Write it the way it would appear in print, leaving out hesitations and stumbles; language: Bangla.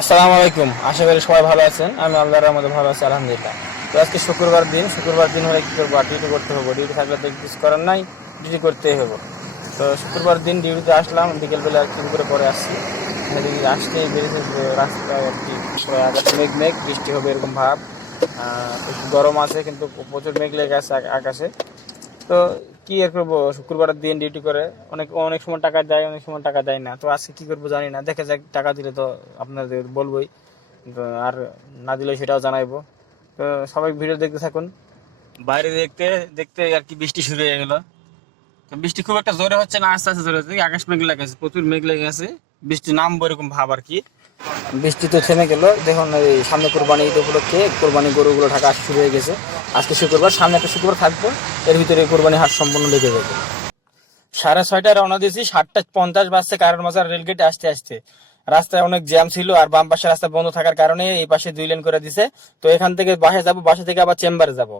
আসসালামু আলাইকুম। আশা করি সবাই ভালো আছেন। আমি আল্লাহর রহমতে ভালো আছি, আলহামদুলিল্লাহ। তো আজকে শুক্রবার দিন, শুক্রবার দিন হলে কি করবো, আর ডিউটি করতে হবে। ডিউটি থাকলে তো কিছু করার নাই, ডিউটি করতেই হবে। তো শুক্রবার দিন ডিউটিতে আসলাম, বিকেলবেলা আর কি করে পরে আসছি। এদিকে আসতে বেরিয়েছে রাস্তায় আর কি পুরো আকাশ মেঘ মেঘ, বৃষ্টি হবে এরকম ভাব। একটু গরম আছে, কিন্তু প্রচুর মেঘ লেগে আছে আকাশে। তো কি আর করবো, শুক্রবারের দিন ডিউটি করে অনেক অনেক সময় টাকা দেয়, অনেক সময় টাকা দেয় না। তো আজকে কি করবো জানি না, দেখা যাক। টাকা দিলে তো আপনাদের বলবোই, তো আর না দিলে সেটাও জানাইবো। তো সবাই ভিডিও দেখতে থাকুন। বাইরে দেখতে দেখতে আর কি বৃষ্টি শুরু হয়ে গেল। তো বৃষ্টি খুব একটা জোরে হচ্ছে না, আস্তে আস্তে জোরে হচ্ছে। আকাশ মেঘ লেগে আছে, প্রচুর মেঘ লেগে আছে, বৃষ্টি নামবো এরকম ভাব আর কি। বৃষ্টি তো থেমে গেল। দেখুন এই সামনে কোরবানি ঈদ উপলক্ষে কোরবানি গরুগুলো ঢাকা আসা শুরু হয়ে গেছে। আজকে শুক্রবার, সামনে একটা শুক্রবার থাকবো, এর ভিতরে কোরবানি হাট সম্পূর্ণ লেগে যাবে। 6:30 রওনা দিয়েছি, 7:50 বাজছে কারণ বাজার রেলগেটে আসতে আসতে। রাস্তায় অনেক জ্যাম ছিল, আর বাম পাশে রাস্তা বন্ধ থাকার কারণে এই পাশে 2 লেন করে দিছে। তো এখান থেকে বাসায় যাব, বাসা থেকে আবার চেম্বারে যাব।